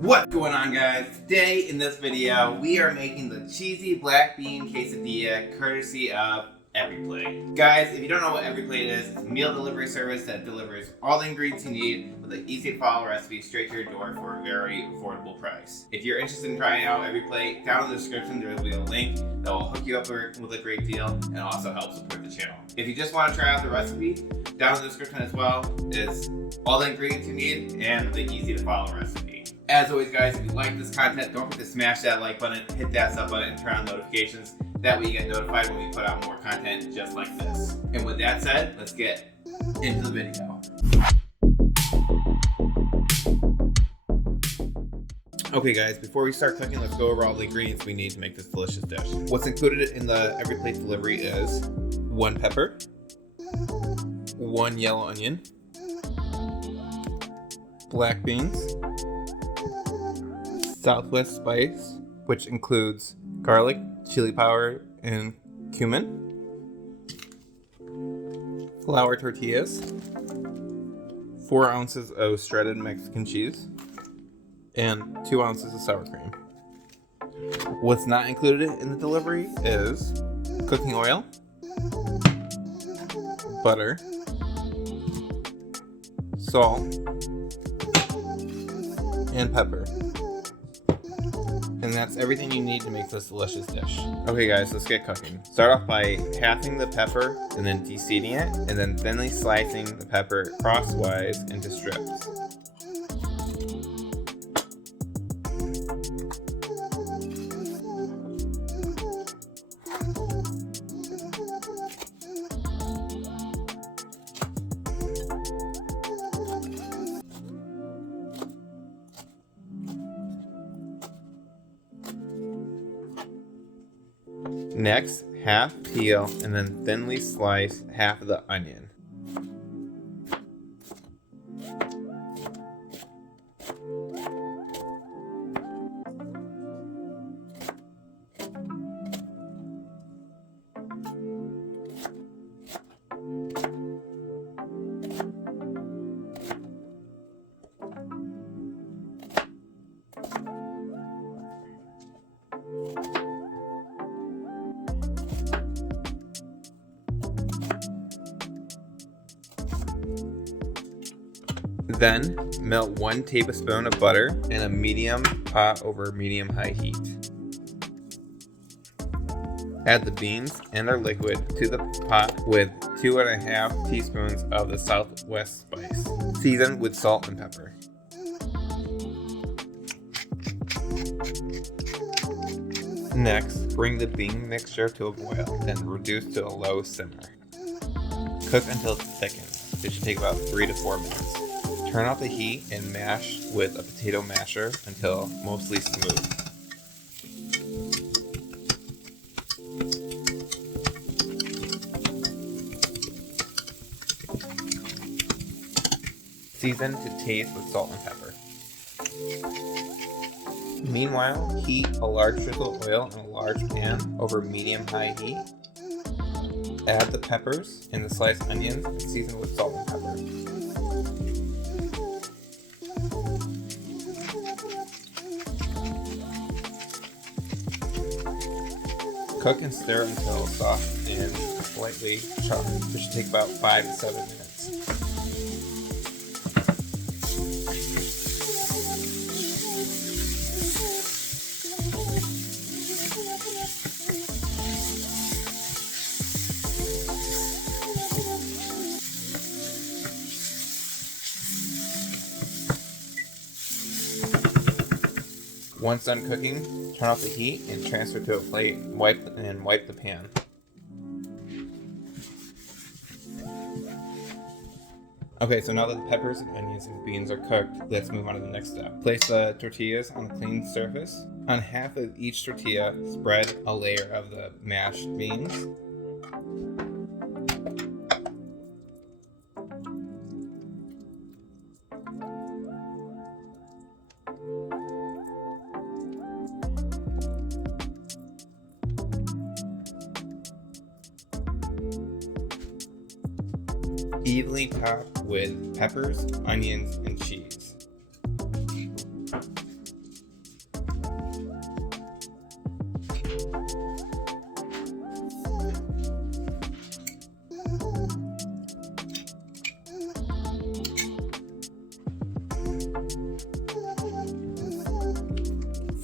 What's going on, guys? Today in this video we are making the cheesy black bean quesadilla courtesy of EveryPlate. Guys, if you don't know what EveryPlate is, it's a meal delivery service that delivers all the ingredients you need with an easy to follow recipe straight to your door for a very affordable price. If you're interested in trying out EveryPlate, down in the description there will be a link that will hook you up with a great deal and also help support the channel. If you just want to try out the recipe, down in the description as well is all the ingredients you need and the easy to follow recipe. As always, guys, if you like this content, don't forget to smash that like button, hit that sub button, and turn on notifications. That way you get notified when we put out more content just like this. And with that said, let's get into the video. Okay guys, before we start cooking, let's go over all the ingredients we need to make this delicious dish. What's included in the EveryPlate delivery is 1 pepper, 1 yellow onion, black beans, Southwest spice, which includes garlic, chili powder, and cumin, flour tortillas, 4 ounces of shredded Mexican cheese, and 2 ounces of sour cream. What's not included in the delivery is cooking oil, butter, salt, and pepper. And that's everything you need to make this delicious dish. Okay guys, let's get cooking. Start off by halving the pepper and then de-seeding it, and then thinly slicing the pepper crosswise into strips. Next, half peel and then thinly slice half of the onion. Then, melt 1 tablespoon of butter in a medium pot over medium-high heat. Add the beans and their liquid to the pot with 2.5 teaspoons of the Southwest spice, seasoned with salt and pepper. Next, bring the bean mixture to a boil, then reduce to a low simmer. Cook until it thickens. It should take about 3 to 4 minutes. Turn off the heat and mash with a potato masher until mostly smooth. Season to taste with salt and pepper. Meanwhile, heat a large drizzle of oil in a large pan over medium-high heat. Add the peppers and the sliced onions and season with salt and pepper. Cook and stir until soft and slightly charred, which should take about 5 to 7 minutes. Once done cooking, turn off the heat and transfer to a plate. Wipe the pan. Okay, so now that the peppers and onions and beans are cooked, let's move on to the next step. Place the tortillas on a clean surface. On half of each tortilla, spread a layer of the mashed beans. Evenly top with peppers, onions, and cheese.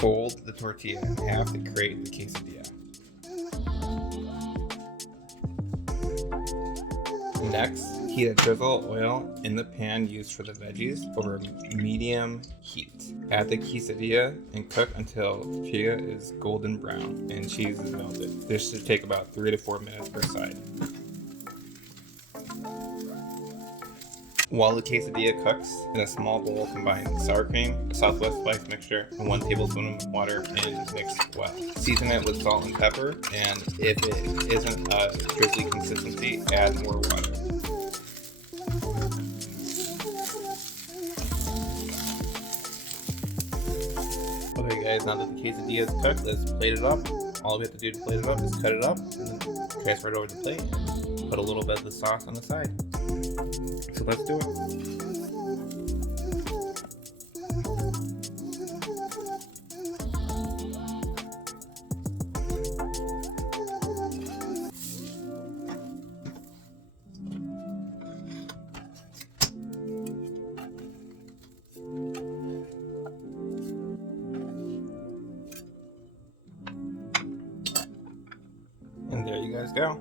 Fold the tortilla in half to create the quesadilla. Next, heat a drizzle oil in the pan used for the veggies over medium heat. Add the quesadilla and cook until the tortilla is golden brown and cheese is melted. This should take about 3 to 4 minutes per side. While the quesadilla cooks, in a small bowl combine sour cream, Southwest spice mixture, and 1 tablespoon of water and mix well. Season it with salt and pepper, and if it isn't a drizzly consistency, add more water. Okay guys, now that the quesadilla is cooked, let's plate it up. All we have to do to plate it up is cut it up, and then transfer it over to the plate, and put a little bit of the sauce on the side. So let's do it. And there you guys go.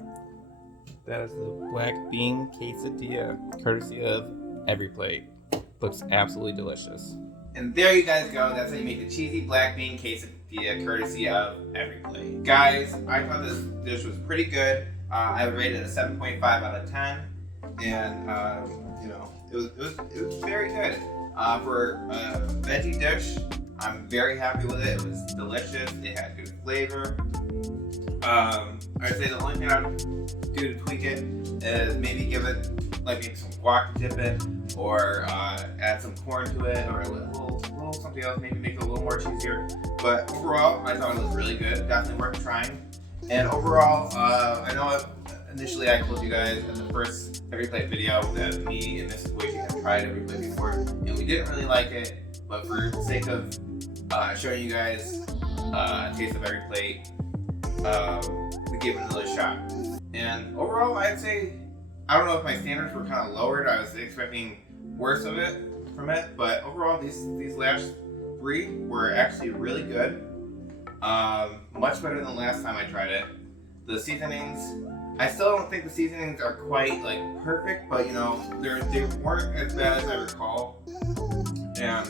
That is the black bean quesadilla, courtesy of Every Plate. Looks absolutely delicious. And there you guys go. That's how you make the cheesy black bean quesadilla, courtesy of Every Plate. Guys, I thought this dish was pretty good. I would rate it a 7.5 out of 10, and you know, it was very good for a veggie dish. I'm very happy with it. It was delicious. It had good flavor. I'd say the only thing I'd do to tweak it is maybe give it like maybe some guac to dip it, or add some corn to it, or a little something else, maybe make it a little more cheesier. But overall, I thought it was really good. Definitely worth trying. And overall, I know initially I told you guys in the first Every Plate video that me and Mrs. Boyg have tried Every Plate before, and we didn't really like it. But for the sake of showing you guys a taste of Every Plate, we gave it another shot. And overall, I'd say, I don't know if my standards were kind of lowered. I was expecting worse of it from it, but overall, these last 3 were actually really good. Much better than the last time I tried it. The seasonings, I still don't think the seasonings are quite like perfect, but you know, they weren't as bad as I recall. And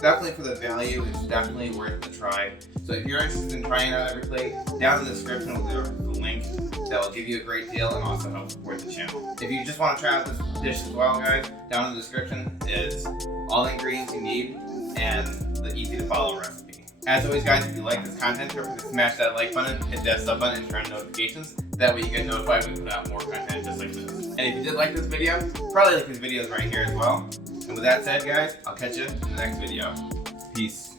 definitely for the value, it's definitely worth the try. So if you're interested in trying out Every Plate, down in the description will be the link that will give you a great deal and also help support the channel. If you just want to try out this dish as well, guys, down in the description is all the ingredients you need and the easy to follow recipe. As always, guys, if you like this content, don't forget to smash that like button, hit that sub button, and turn on notifications. That way you get notified when we put out more content just like this. And if you did like this video, probably like these videos right here as well. And with that said, guys, I'll catch you in the next video. Peace.